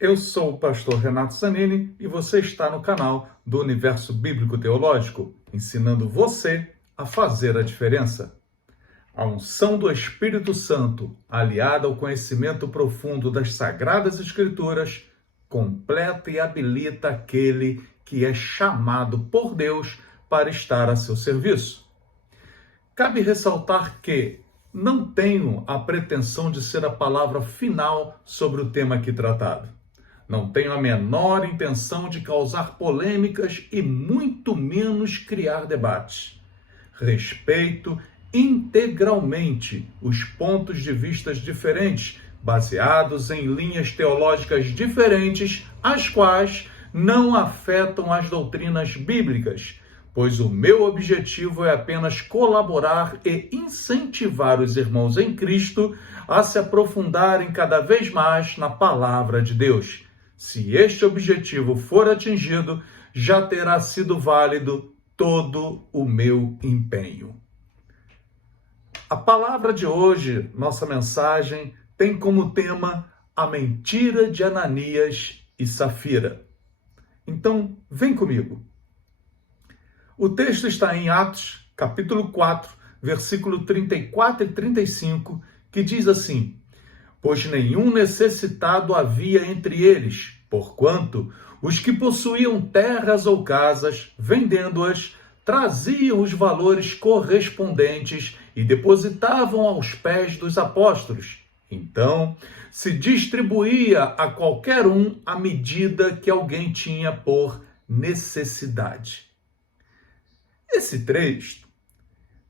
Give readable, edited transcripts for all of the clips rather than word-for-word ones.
Eu sou o pastor Renato Zanini e você está no canal do Universo Bíblico Teológico, ensinando você a fazer a diferença. A unção do Espírito Santo, aliada ao conhecimento profundo das Sagradas Escrituras, completa e habilita aquele que é chamado por Deus para estar a seu serviço. Cabe ressaltar que não tenho a pretensão de ser a palavra final sobre o tema aqui tratado. Não tenho a menor intenção de causar polêmicas e muito menos criar debates. Respeito integralmente os pontos de vista diferentes, baseados em linhas teológicas diferentes, as quais não afetam as doutrinas bíblicas, pois o meu objetivo é apenas colaborar e incentivar os irmãos em Cristo a se aprofundarem cada vez mais na palavra de Deus. Se este objetivo for atingido, já terá sido válido todo o meu empenho. A palavra de hoje, nossa mensagem, tem como tema a mentira de Ananias e Safira. Então, vem comigo. O texto está em Atos, capítulo 4, versículo 34 e 35, que diz assim: pois nenhum necessitado havia entre eles, porquanto os que possuíam terras ou casas, vendendo-as, traziam os valores correspondentes e depositavam aos pés dos apóstolos. Então, se distribuía a qualquer um à medida que alguém tinha por necessidade. Esse texto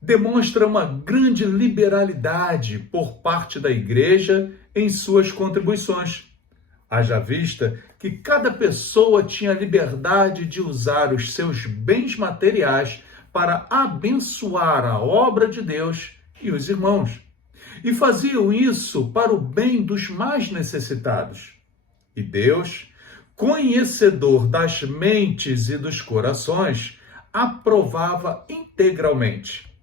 demonstra uma grande liberalidade por parte da igreja em suas contribuições. Haja vista que cada pessoa tinha liberdade de usar os seus bens materiais para abençoar a obra de Deus e os irmãos. E faziam isso para o bem dos mais necessitados. E Deus, conhecedor das mentes e dos corações, aprovava integralmente.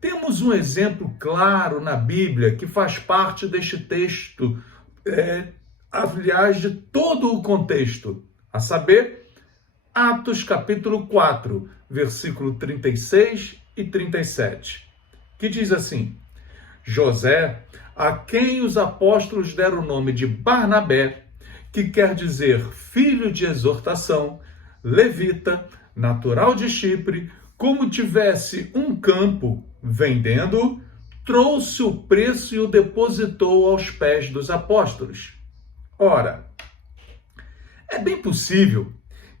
Temos um exemplo claro na Bíblia que faz parte deste texto, aliás, de todo o contexto, a saber, Atos capítulo 4, versículo 36 e 37, que diz assim: José, a quem os apóstolos deram o nome de Barnabé, que quer dizer filho de exortação, levita, natural de Chipre, como tivesse um campo, vendendo, trouxe o preço e o depositou aos pés dos apóstolos. Ora, é bem possível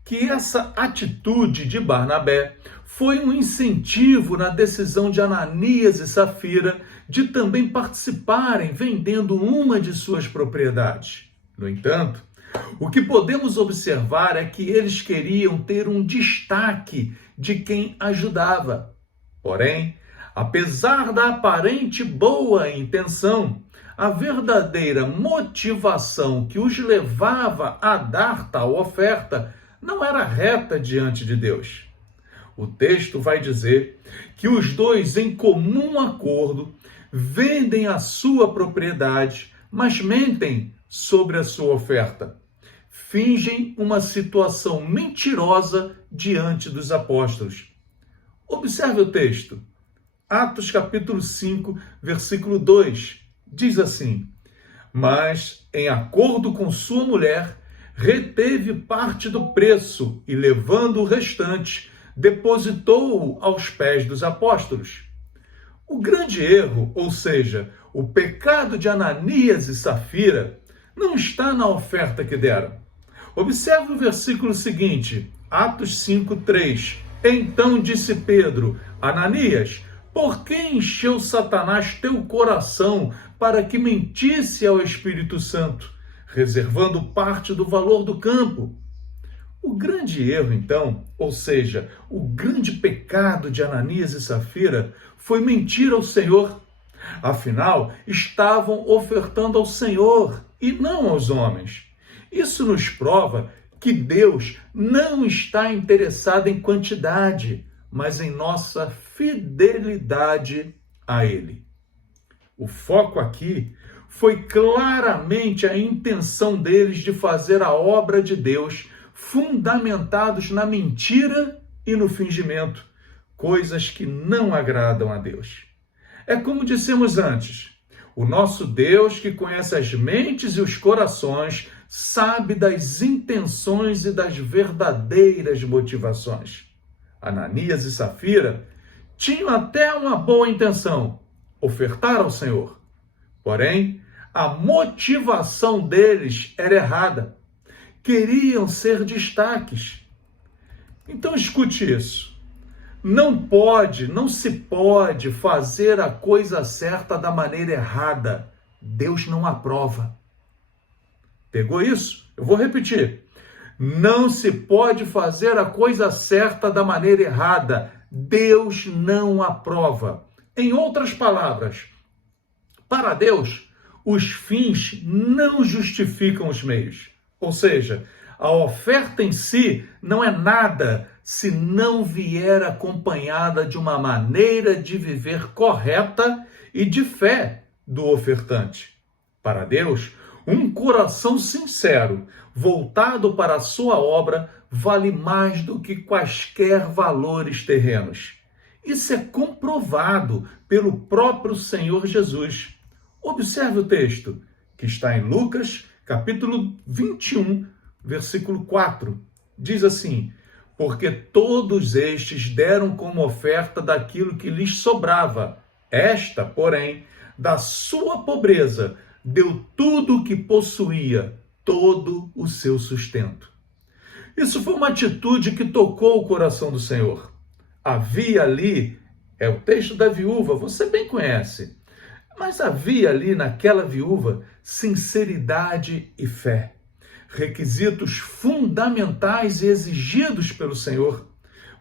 que essa atitude de Barnabé foi um incentivo na decisão de Ananias e Safira de também participarem vendendo uma de suas propriedades. No entanto, o que podemos observar é que eles queriam ter um destaque de quem ajudava. Porém, apesar da aparente boa intenção, a verdadeira motivação que os levava a dar tal oferta não era reta diante de Deus. O texto vai dizer que os dois, em comum acordo, vendem a sua propriedade, mas mentem sobre a sua oferta. Fingem uma situação mentirosa diante dos apóstolos. Observe o texto. Atos capítulo 5, versículo 2, diz assim: mas, em acordo com sua mulher, reteve parte do preço e, levando o restante, depositou-o aos pés dos apóstolos. O grande erro, ou seja, o pecado de Ananias e Safira, não está na oferta que deram. Observe o versículo seguinte, Atos 5, 3. Então disse Pedro: Ananias, por que encheu Satanás teu coração para que mentisse ao Espírito Santo, reservando parte do valor do campo? O grande erro, então, ou seja, o grande pecado de Ananias e Safira, foi mentir ao Senhor. Afinal, estavam ofertando ao Senhor e não aos homens. Isso nos prova que Deus não está interessado em quantidade, mas em nossa fidelidade a Ele. O foco aqui foi claramente a intenção deles de fazer a obra de Deus, fundamentados na mentira e no fingimento, coisas que não agradam a Deus. É como dissemos antes, o nosso Deus, que conhece as mentes e os corações, sabe das intenções e das verdadeiras motivações. Ananias e Safira tinham até uma boa intenção, ofertar ao Senhor. Porém, a motivação deles era errada. Queriam ser destaques. Então escute isso. Não se pode fazer a coisa certa da maneira errada. Deus não aprova. Pegou isso? Eu vou repetir. Não se pode fazer a coisa certa da maneira errada. Deus não aprova. Em outras palavras, para Deus, os fins não justificam os meios. Ou seja, a oferta em si não é nada se não vier acompanhada de uma maneira de viver correta e de fé do ofertante. Para Deus, um coração sincero, voltado para a sua obra, vale mais do que quaisquer valores terrenos. Isso é comprovado pelo próprio Senhor Jesus. Observe o texto, que está em Lucas, capítulo 21, versículo 4. Diz assim: porque todos estes deram como oferta daquilo que lhes sobrava. Esta, porém, da sua pobreza, deu tudo o que possuía, todo o seu sustento. Isso foi uma atitude que tocou o coração do Senhor. Havia ali, é o texto da viúva, você bem conhece, mas havia ali naquela viúva sinceridade e fé, requisitos fundamentais e exigidos pelo Senhor.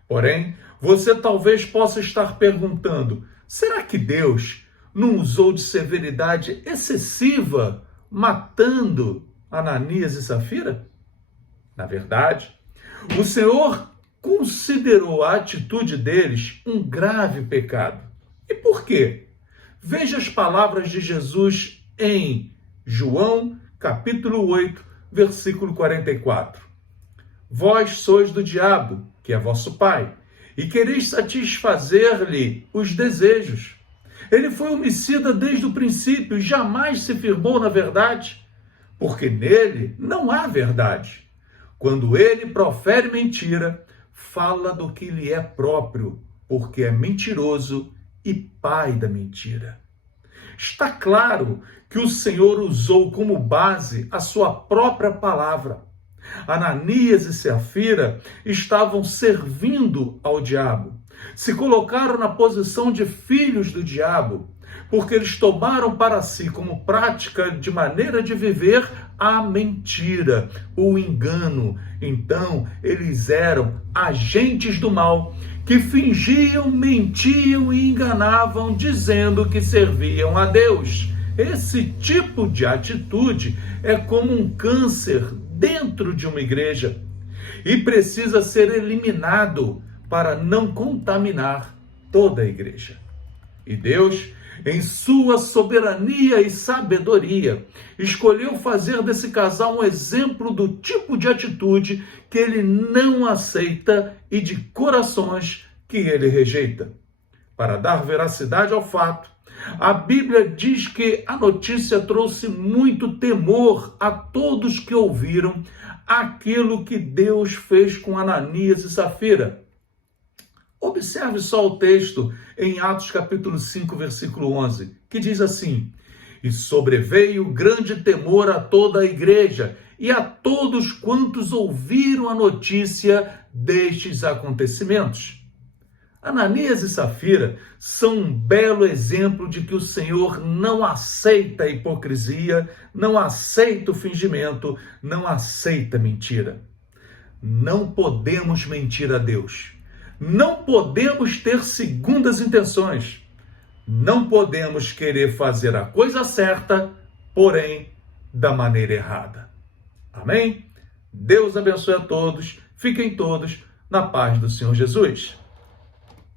Porém, você talvez possa estar perguntando, será que Deus não usou de severidade excessiva, matando Ananias e Safira? Na verdade, o Senhor considerou a atitude deles um grave pecado. E por quê? Veja as palavras de Jesus em João, capítulo 8, versículo 44. Vós sois do diabo, que é vosso pai, e quereis satisfazer-lhe os desejos. Ele foi homicida desde o princípio e jamais se firmou na verdade, porque nele não há verdade. Quando ele profere mentira, fala do que lhe é próprio, porque é mentiroso e pai da mentira. Está claro que o Senhor usou como base a sua própria palavra. Ananias e Safira estavam servindo ao diabo. Se colocaram na posição de filhos do diabo, porque eles tomaram para si como prática de maneira de viver a mentira, o engano. Então, eles eram agentes do mal, que fingiam, mentiam e enganavam, dizendo que serviam a Deus. Esse tipo de atitude é como um câncer dentro de uma igreja e precisa ser eliminado para não contaminar toda a igreja. E Deus, em sua soberania e sabedoria, escolheu fazer desse casal um exemplo do tipo de atitude que ele não aceita e de corações que ele rejeita. Para dar veracidade ao fato, a Bíblia diz que a notícia trouxe muito temor a todos que ouviram aquilo que Deus fez com Ananias e Safira. Observe só o texto em Atos capítulo 5, versículo 11, que diz assim: e sobreveio grande temor a toda a igreja e a todos quantos ouviram a notícia destes acontecimentos. Ananias e Safira são um belo exemplo de que o Senhor não aceita a hipocrisia, não aceita o fingimento, não aceita a mentira. Não podemos mentir a Deus. Não podemos ter segundas intenções. Não podemos querer fazer a coisa certa, porém, da maneira errada. Amém? Deus abençoe a todos. Fiquem todos na paz do Senhor Jesus.